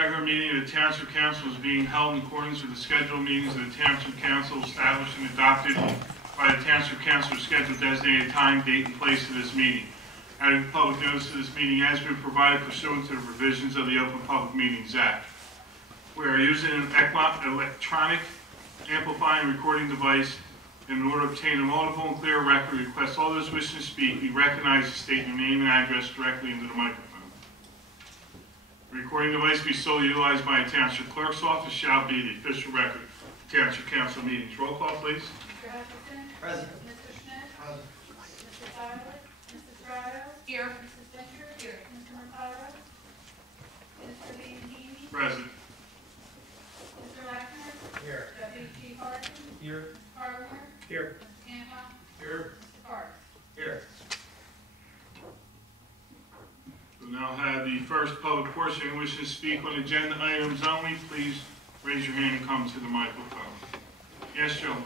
regular meeting of the Township Council is being held in accordance with the scheduled meetings of the Township Council established and adopted by the Township Council scheduled designated time, date, and place of this meeting. Having public notice of this meeting has been provided pursuant to the provisions of the Open Public Meetings Act. We are using an electronic amplifying recording device. In order to obtain an audible and clear record, we request all those wishing to speak be recognized and state your name and address directly into the microphone. The recording device be solely utilized by a Township Clerk's office shall be the official record of Township Council meetings. Roll call, please. Mr. Hutchinson? Present. Mr. Schmidt? Present. Mr. Silas? Mrs. Strato? Here. Mrs. Fincher? Here. Mr. Mercado? Mr. Leontini? Present. Mr. Lackner? Here. Deputy Chief Harkin? Here. Carver? Here. Mr. Cantwell? Here. Mr. Parks? Here. We'll now have the first public portion. Wishing to speak on agenda items only, please raise your hand and come to the microphone. Yes, gentlemen.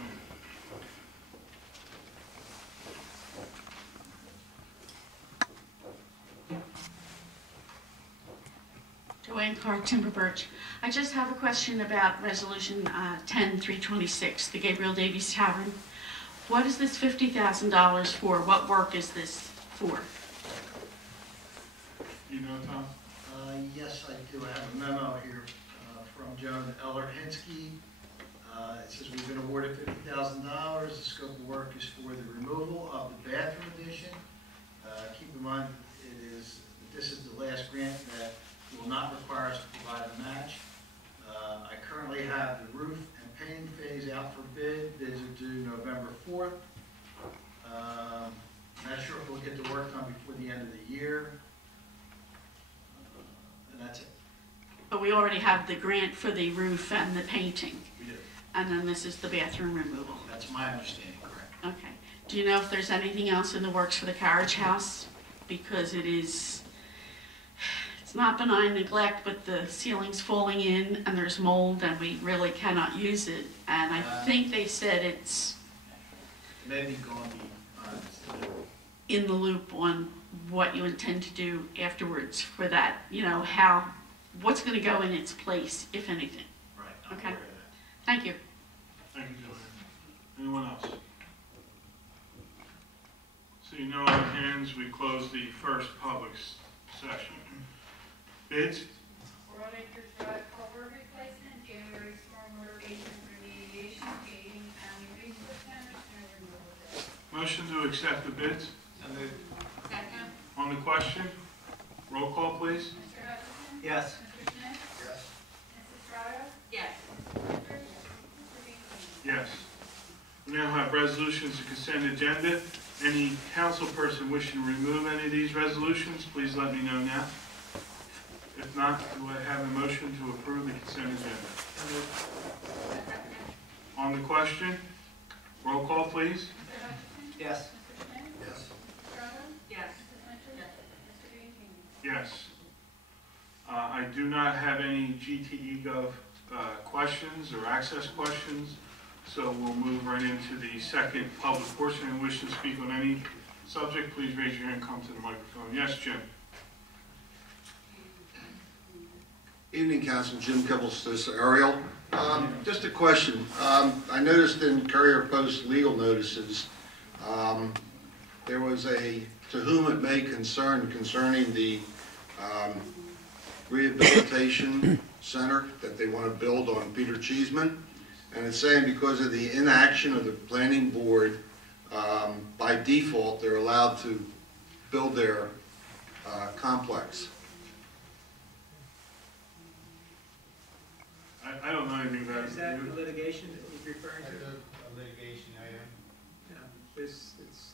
Joanne Clark, Timber Birch. I just have a question about Resolution 10-326, the Gabriel Davies Tavern. What is this $50,000 for? What work is this for? You know, Tom? Yes, I do. I have a memo here from Joan Eller-Hinsky. It says we've been awarded $50,000. The scope of work is for the removal of the bathroom addition. Keep in mind, this is the last grant that will not require us to provide a match. I currently have the roof and painting phase out for bid. Bids are due November 4th. Not sure if we'll get the work done before the end of the year. And that's it. But we already have the grant for the roof and the painting. We do. And then this is the bathroom removal. That's my understanding, correct. Okay. Do you know if there's anything else in the works for the carriage house? Because it's not benign neglect, but the ceiling's falling in and there's mold and we really cannot use it. And I think they said it's Maybe going to be in the loop on what you intend to do afterwards for that, you know, what's going to go in its place, if anything. right. I'm Okay. aware of that. Thank you. Thank you, Joanne. Anyone else? Seeing no other hands, we close the first public session. Bids? Broad Acres Drive culvert replacement, January stormwater basement remediation, gating, county resource center, snow removal day. Motion to accept the bids. Second. On the question, roll call, please. Mr. Hutchinson? Yes. Mr. Schmidt? Yes. Mrs. Strato? Yes. Mrs. Fincher? Mr. Leontini? Yes. We now have resolutions to consent agenda. Any council person wishing to remove any of these resolutions, please let me know now. If not, do I have a motion to approve the consent agenda? On the question, roll call, please. Mr. Hutchinson? Yes. Mr. Schmidt? Yes. Mrs. Strato? Yes. Mrs. Fincher? Mr. Leontini? Yes. I do not have any GTE Gov questions or access questions, so we'll move right into the second public portion. And wish to speak on any subject, please raise your hand, come to the microphone. Yes, Jim. Evening, Council. Jim Kibbles, Ariel. Just a question. I noticed in Courier Post legal notices, there was a to whom it may concern concerning the rehabilitation center that they want to build on Peter Cheeseman. And it's saying because of the inaction of the planning board, by default, they're allowed to build their complex. I don't know anything about it. Is that the litigation that you're referring to? A litigation item.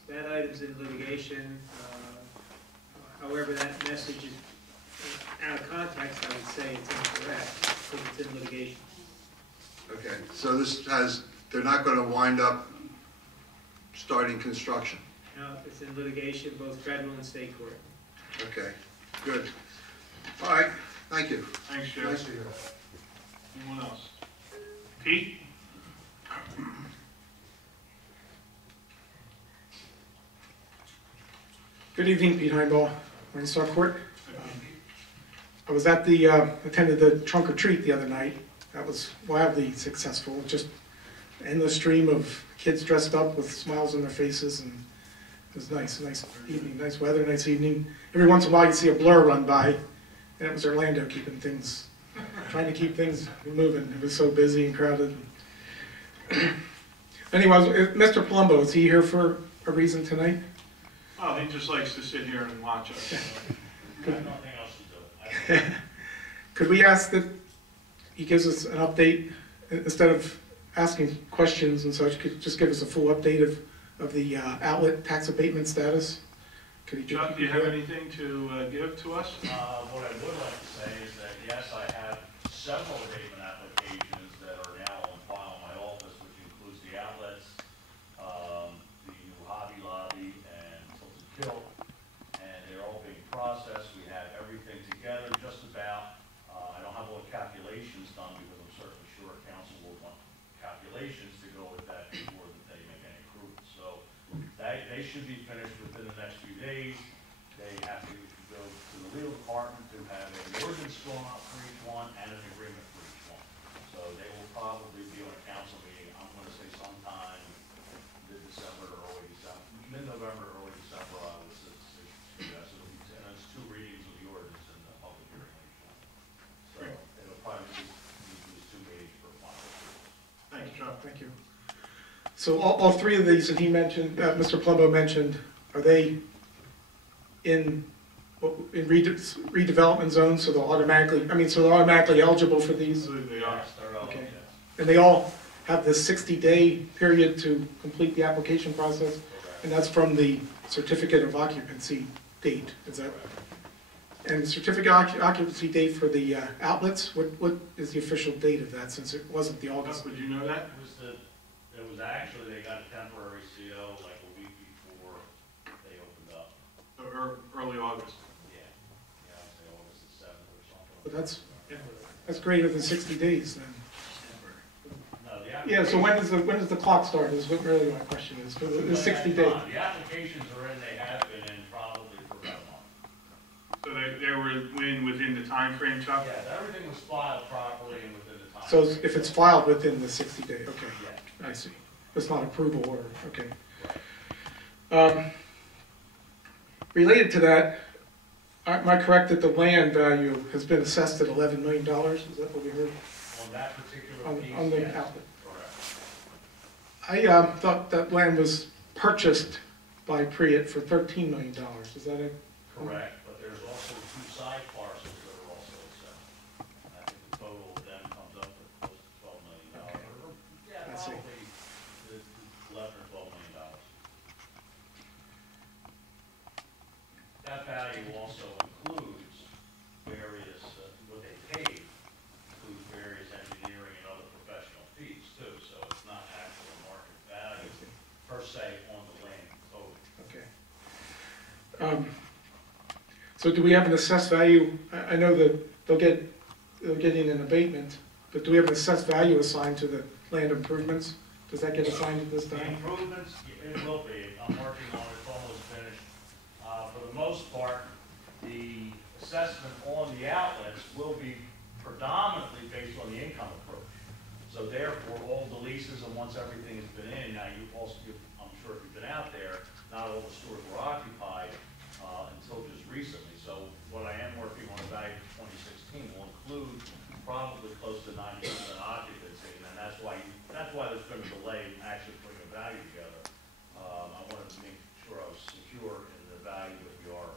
Yeah, that item's in litigation. However, that message is out of context. I would say it's incorrect because it's in litigation. Okay, so they're not going to wind up starting construction. No, it's in litigation, both federal and state court. Okay, good. All right, thank you. Thanks, Jim. Nice to hear. Anyone else? Pete? Good evening, Pete Heinball, Windstar Court. I was at the, attended the trunk or treat the other night. That was wildly successful, just endless stream of kids dressed up with smiles on their faces, and it was nice evening, nice weather, nice evening. Every once in a while you see a blur run by, and it was Orlando trying to keep things moving. It was so busy and crowded. Anyways, Mr. Palumbo, is he here for a reason tonight? Oh, he just likes to sit here and watch us. Nothing else to do. Could we ask that he gives us an update, instead of asking questions and such, could just give us a full update of the outlet tax abatement status? Could he Chuck, do you have anything to give to us? What I would like to say is that, yes, I have several abatement applications that are now on file in my office, which includes the outlets, the new Hobby Lobby, and Tilted Kilt, and they're all being processed. We have everything together, just about. I don't have all the calculations done because I'm certainly sure council will want calculations to go with that before that they make any approval. So they should be finished within the next few days. They have to go to the legal department to have an ordinance drawn up for each one and an agreement for each one. So they will probably be on a council meeting, I'm gonna say sometime mid-December or early December, mid-November, early December, I would say. And it's 2 readings of the ordinance and the public hearing on each one. So it'll probably be these 2 meetings for final approval. Thanks, Chuck. Thank you. So all 3 of these that he mentioned, Mr. Palumbo mentioned, are they in redevelopment zones, so they're automatically eligible for these? Absolutely, they are. Yes, they're all, Okay. yes. And they all have this 60-day period to complete the application process, and that's from the certificate of occupancy date, is that? And certificate occupancy date for the outlets, what is the official date of that, since it wasn't the August? Chuck, would you know that? It was actually, they got a temporary CO like a week before they opened up. Early August. Yeah, I'd say August the 7th or something. But that's greater than 60 days then. No, the Yeah, so application- when does the clock start is what really my question is, for the 60 days. The applications are in, they have been in probably for about a month. So they were within the time frame, Chuck? Yeah, everything was filed properly and within the time. So if it's filed within the 60 day, okay, Yeah. I see. It's not approval order, okay. Related to that, am I correct that the land value has been assessed at $11 million? Is that what we heard? On that particular On piece, the yes. outlet. Correct. I thought that land was purchased by Priet for $13 million. Is that it? Correct, but there's also 2 side parcels that are also assessed. I think the total of them comes up to close to $12 million. Or, yeah, I see. probably 11 or $12 million. That value also includes various, what they paid, includes various engineering and other professional fees too, so it's not actual market value per se on the land total. Okay. So do we have an assessed value? I know that they're getting an abatement, but do we have an assessed value assigned to the land improvements? Does that get assigned at this The time? improvements, it will be, I'm working on it, it's almost finished. For the most part, the assessment on the outlets will be predominantly based on the income approach. So therefore, all the leases and once everything has been in, now I'm sure if you've been out there, not all the stores were occupied until just recently. So what I am working on the value for 2016 will include probably close to 90% occupancy, and that's why there's been a delay in actually putting a value together. I wanted to make sure I was secure in the value that we are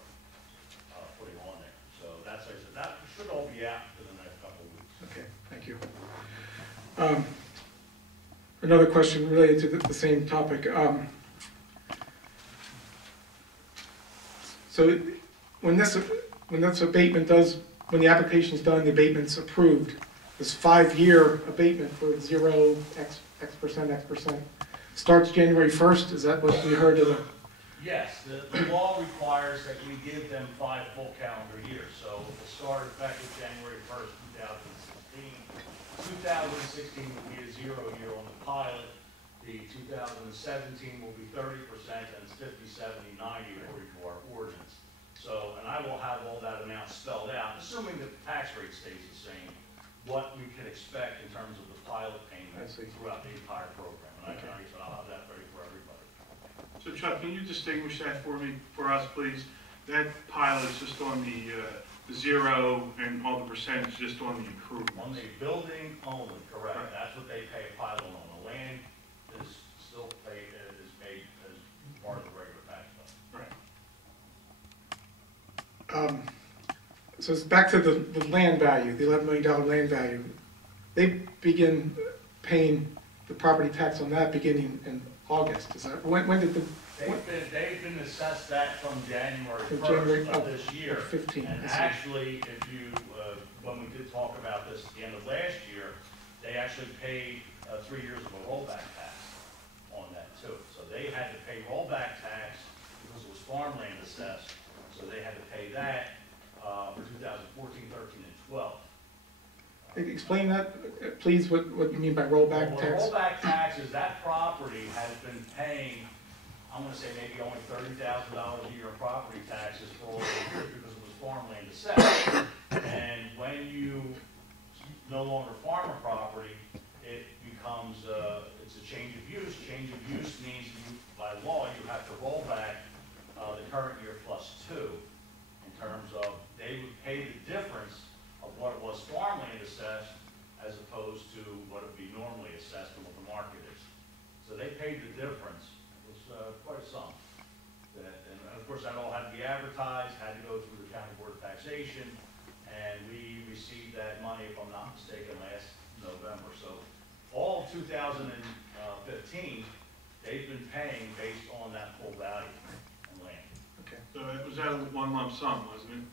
putting on there. So that's, I said, that should all be out in the next couple of weeks. Okay, thank you. Another question related to the same topic. So when this abatement when the application's done, the abatement's approved, this 5-year abatement for 0, X percent, starts January 1st, is that what we heard of the? Yes, the law requires that we give them 5 full calendar years. So it will start effective January 1st, 2016. 2016 will be a 0 year on the pilot. The 2017 will be 30%, and it's 50, 70, 90 according to our ordinance. So, and I will have all that amount spelled out, assuming that the tax rate stays the same, what we can expect in terms of the pilot payments throughout the entire program. And I'll have that ready for everybody. So Chuck, can you distinguish that for me, for us, please? That pilot is just on the zero and all the percentage just on the improvements. On the building only, correct, that's what they pay a pilot on. The land is still paid, is paid as part of the regular tax bill. Right. So it's back to the land value, the $11 million land value. They begin paying the property tax on that beginning in August. Is that, when did the? They've been assessed that from January From 1st January of this year. 15. And actually, if you, when we did talk about this at the end of last year, they actually paid 3 years of a rollback tax on that too. So they had to pay rollback tax because it was farmland assessed. So they had to pay that for 2014, 13, and 12. Explain that, please, what you mean by rollback Well, tax? rollback tax is that property has been paying, I'm gonna say maybe only $30,000 a year in property taxes for all the years because it was farmland assessed. And when you no longer farm a property, it becomes, it's a change of use. Change of use means you, by law, you have to roll back the current year plus 2 in terms of they would pay the difference of what it was farmland assessed as opposed to what it would be normally assessed and what the market is. So they paid the difference. It was quite a sum. And of course, that all had to be advertised, had to go through the County Board of Taxation, and we received that money, if I'm not mistaken, last November. So all of 2015, they've been paying based on that full value in land. Okay. So it was out of one lump sum, wasn't it?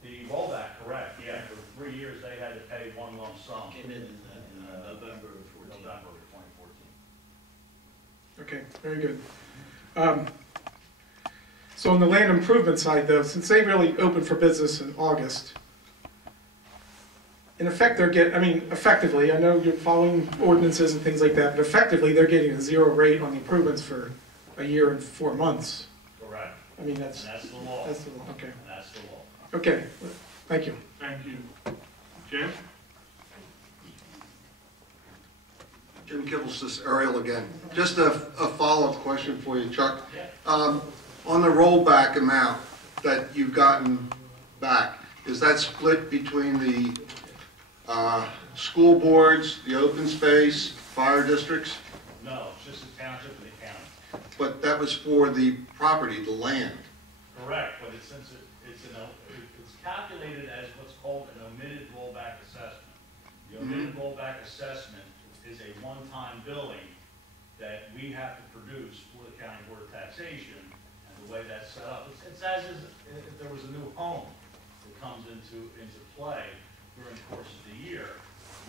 The rollback, correct, yeah, for 3 years, they had to pay one lump sum. Came in November of 14. November of 2014. Okay, very good. So on the land improvement side though, since they really opened for business in August, in effect effectively, I know you're following ordinances and things like that, but effectively they're getting a 0 rate on the improvements for a year and 4 months. Correct. I mean, that's And that's the law. the law, okay. And that's the law. Okay, thank you. Thank you. Jim? Jim Kibbles, this Ariel again. Just a follow-up question for you, Chuck. Yeah. On the rollback amount that you've gotten back, is that split between the school boards, the open space, fire districts? No, it's just the township and the county. But that was for the property, the land. Correct, but since it's calculated as what's called an omitted rollback assessment. The omitted rollback assessment is a one-time billing that we have to produce for the County Board of Taxation, and the way that's set up, it's as if there was a new home that comes into play during the course of the year.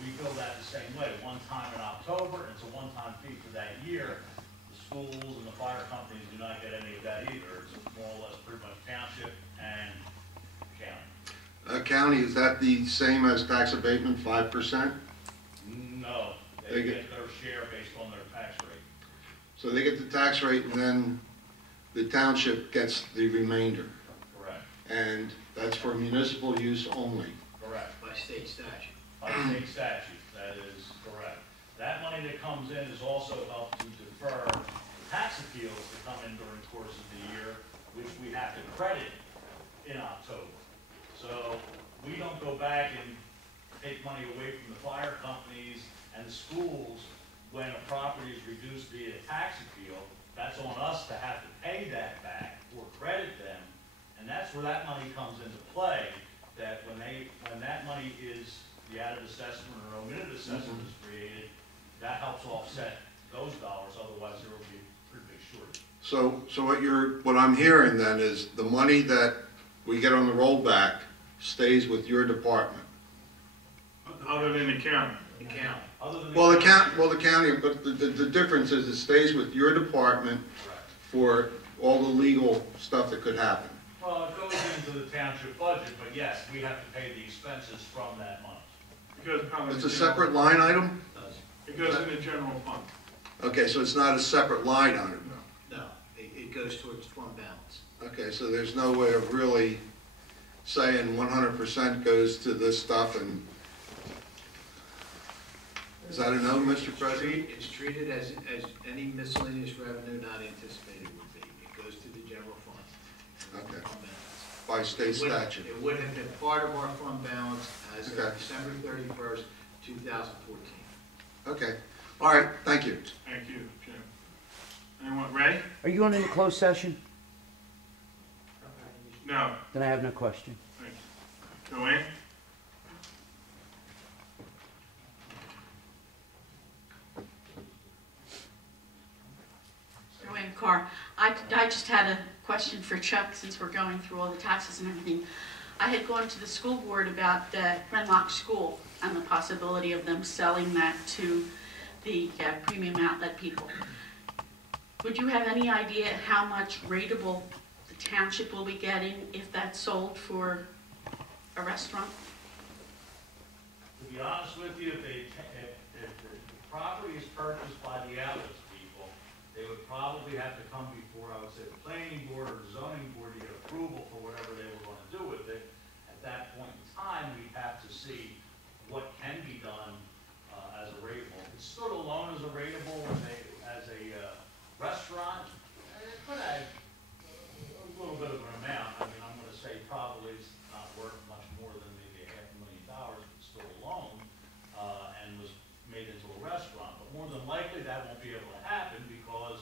We bill that the same way, one time in October, and it's a one-time fee for that year. The schools and the fire companies do not get any of that either. It's more or less pretty much township and county. County, is that the same as tax abatement, 5%? No, they get their share based on their tax rate. So they get the tax rate and then the township gets the remainder. Correct, And that's for municipal use only. correct. By state statute. By state statute, that is correct. That money that comes in is also helped to defer tax appeals that come in during the course of the year, which we have to credit in October. So we don't go back and take money away from the fire companies and the schools when a property is reduced via tax appeal. That's on us to have to pay that back or credit them. And that's where that money comes into play, that when that money is, the added assessment or omitted assessment is created, that helps offset those dollars, otherwise there will be a pretty big shortage. So what I'm hearing then is the money that we get on the rollback stays with your department. Other than the county? The county. Other than Well, the county, but the difference is it stays with your department Correct. for all the legal stuff that could happen. Well, it goes into the township budget, but yes, we have to pay the expenses from that money. It goes probably. It's a separate line item? It goes in the general fund. Okay, so it's not a separate line item? No, it goes towards fund balance. Okay, so there's no way of really saying 100% goes to this stuff, and is that a no, Mr. President? It's treated as any miscellaneous revenue not anticipated would be. It goes to the general fund. Okay. Fund balance. By state It would- statute? It would have been part of our fund balance as of Okay. December 31st, 2014. Okay, all right, thank you. Thank you, Jim. Anyone, Ray? Are you on in a closed session? No, Then I have no question. thank you. Joanne? Joanne Carr. I just had a question for Chuck, since we're going through all the taxes and everything. I had gone to the school board about the Renlock School and the possibility of them selling that to the premium outlet people. Would you have any idea how much rateable the township will be getting if that's sold for a restaurant? To be honest with you, if the property is purchased by the outlets people, they would probably have to come before, I would say, the planning board or the zoning board to get approval for whatever they were gonna do with it. At that point in time, we'd have to see what can be done, as a rateable. If it's stood alone as a rateable, as a restaurant, it could add a little bit of an amount. I mean, I'm gonna say probably it's not worth much more than maybe $500,000 if it's stood alone, and was made into a restaurant. But more than likely, that won't be able to happen because,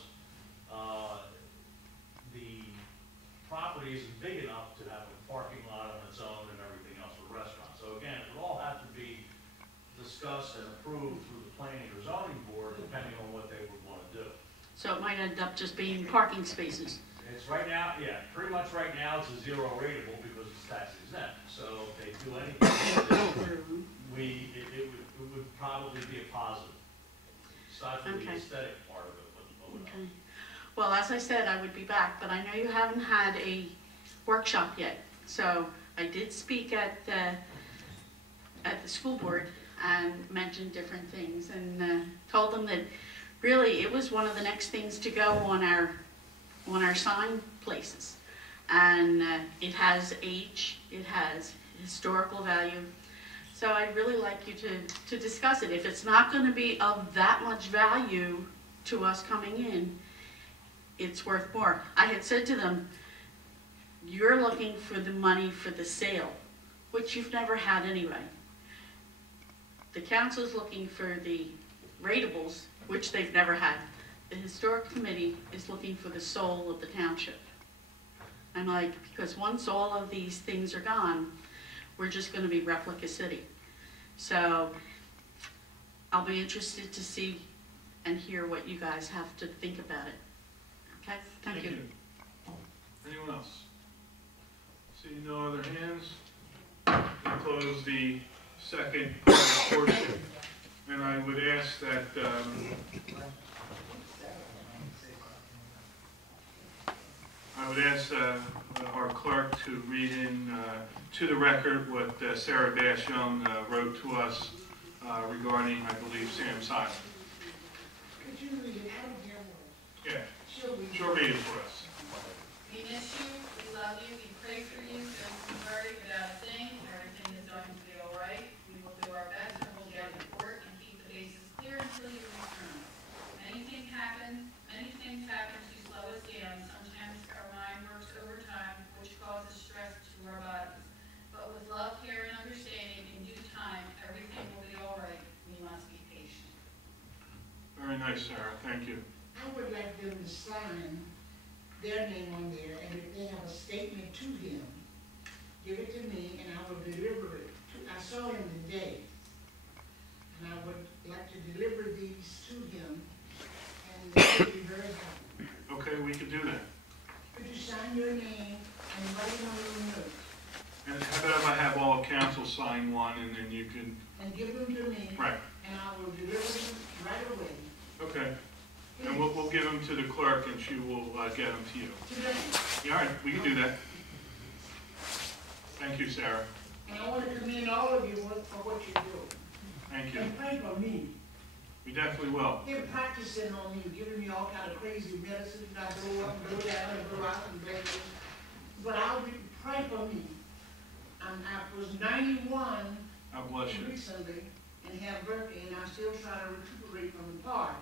the property isn't big enough to have a parking lot on its own and everything else for a restaurant. So again, it would all have to be discussed and approved through the planning or zoning board, depending on what they would want to do. So it might end up just being parking spaces. It's right now, yeah, pretty much right now, it's a zero rateable because it's tax exempt. So if they do anything, it would probably be a positive. Aside from the Okay. aesthetic part of it, but would Okay. Well, as I said, I would be back, but I know you haven't had a workshop yet. So I did speak at the school board and mentioned different things, and told them that really it was one of the next things to go on our sign places. And it has age, it has historical value. So I'd really like you to discuss it. If it's not going to be of that much value to us coming in, it's worth more. I had said to them, you're looking for the money for the sale, which you've never had anyway. The council's looking for the rateables, which they've never had. The historic committee is looking for the soul of the township. I'm like, because once all of these things are gone, we're just gonna be replica city. So I'll be interested to see and hear what you guys have to think about it. Okay, thank you. Anyone else? See no other hands? We'll close the second portion, and I would ask that, our clerk to read in to the record what Sarah Bash Young wrote to us regarding, I believe, Sam Simon. Could you read it? I don't hear words. Yeah, She'll she'll read read it. it for us. We miss you, we love you, we pray for you, don't worry without a thing, everything is going to be all right. We will do our best to hold you to court and keep the bases clear until you return. Many things happen to slow us down. Sometimes our mind works overtime, which causes stress to our bodies. But with love, care, and understanding, in due time, everything will be all right. We must be patient. Very nice, Sarah, thank you. I would like them to sign their name on there, and if they have a statement to him, give it to me, and I will deliver it. I saw him today, and I would like to deliver these to him, and they would be very happy. Okay, we could do that. Could you sign your name and write it on your note, And how about if I have all of council sign one, and then you can, and give them to me, right, and I will deliver them right away. okay. And we'll give them to the clerk, and she will get them to you. Today. Yeah, all right, we can do that. Thank you, Sarah. And I want to commend all of you for what you do. Thank you. And pray for me. We definitely will. They're practicing on me, giving me all kind of crazy medicine. I go up and go down and go out and beg them. but I'll be, pray for me. I was 91 God bless you. recently and had birthday, and I still try to recuperate from the party.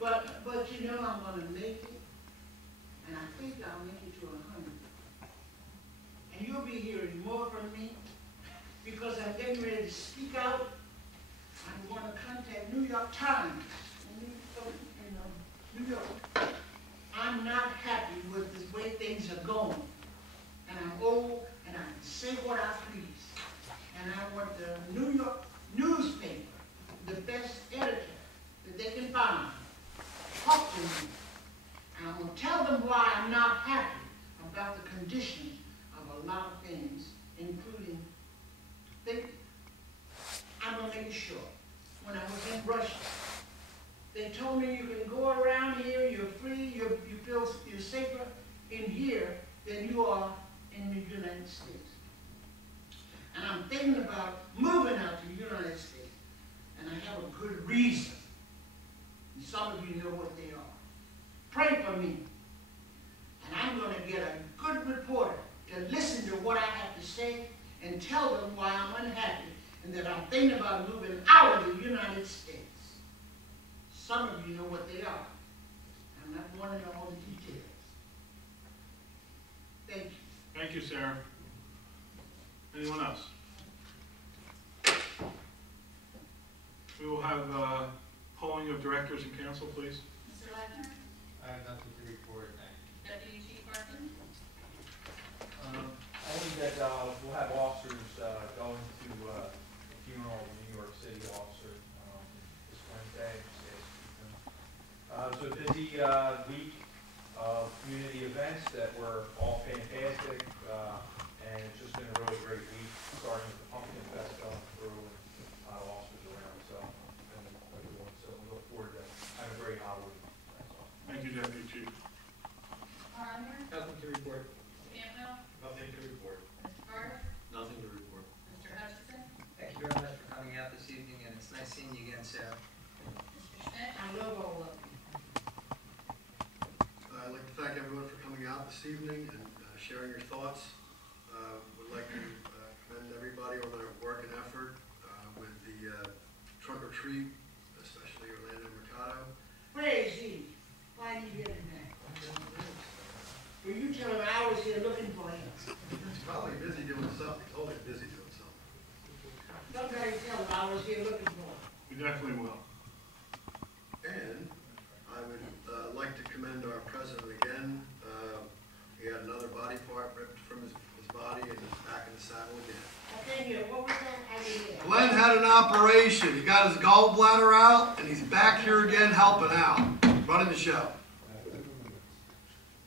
But you know I'm gonna make it, and I think I'll make it to 100. And you'll be hearing more from me, because I'm getting ready to speak out. I'm gonna contact New York Times, New York. I'm not happy with the way things are going. And I'm old, and I can say what I please. And I want the New York newspaper, the best editor that they can find, talk to me. And I'm going to tell them why I'm not happy about the condition of a lot of things, including, I'm going to make it short. When I was in Russia, they told me you can go around here, you're free, you feel you're safer in here than you are in the United States. And I'm thinking about moving out to the United States, and I have a good reason. And some of you know what they are. Pray for me. And I'm going to get a good reporter to listen to what I have to say and tell them why I'm unhappy and that I'm thinking about moving out of the United States. Some of you know what they are. I'm not going into all the details. Thank you. Thank you, Sarah. Anyone else? We will have polling of directors and council, please. Mr. Ledner? I have nothing to report, thank you. Deputy Chief Harkin? Only that we'll have officers going to the funeral of a New York City officer this Wednesday. So busy week of community events that were all fantastic, and it's just been a really great week, starting with the Pumpkin Fest going through and a lot of officers around, so we look forward to having a great Halloween. That's all. Thank you, Deputy Chief. Armour? Nothing to report. Campbell? Nothing to report. Mr. Carter? Nothing to report. Mr. Hutchison? Thank you very much for coming out this evening, and it's nice seeing you again, Sarah. Mr. Schmidt? I love all of you. I'd like to thank everyone for coming out this evening and sharing your thoughts. Would like to commend everybody on their work and effort with the trunk or treat, especially Orlando Mercado. Praise ye. Why are you here tonight? Well, you tell him I was here looking for him. He's probably busy doing something. He's always busy doing something. Somebody tell him I was here looking for him. We definitely will. And I would like to commend our president again. He had another body part ripped from his body and is back in the saddle again. Okay, here, what was that? I didn't hear. Glenn had an operation. He got his gallbladder out, and he's back here again helping out, running the show.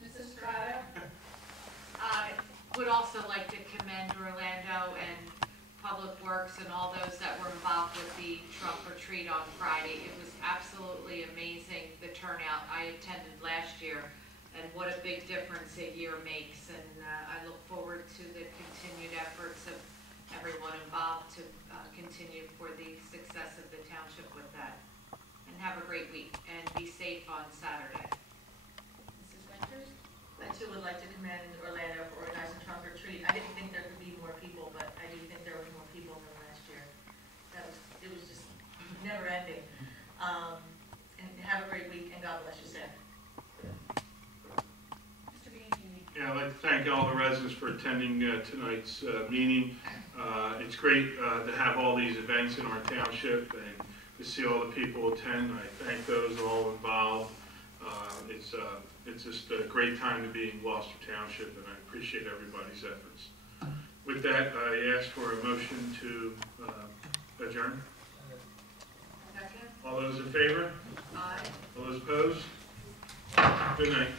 Mrs. Estrada? I would also like to commend Orlando and Public Works and all those that were involved with the trunk or treat on Friday. It was absolutely amazing, the turnout. I attended last year, and what a big difference a year makes. And I look forward to the continued efforts of everyone involved to continue for the success of the township with that. And have a great week, and be safe on Saturday. Mrs. Winters? I too would like to commend Orlando for organizing trunk or treat. I didn't think there could be more people, but I do think there was more people than last year. It was just never ending. And have a great week, and God bless you, Sam. Mr. Bianchini? Yeah, I'd like to thank all the residents for attending tonight's meeting. It's great to have all these events in our township and to see all the people attend. I thank those all involved. It's just a great time to be in Gloucester Township, and I appreciate everybody's efforts. With that, I ask for a motion to adjourn. Second? All those in favor? Aye. All those opposed? Good night.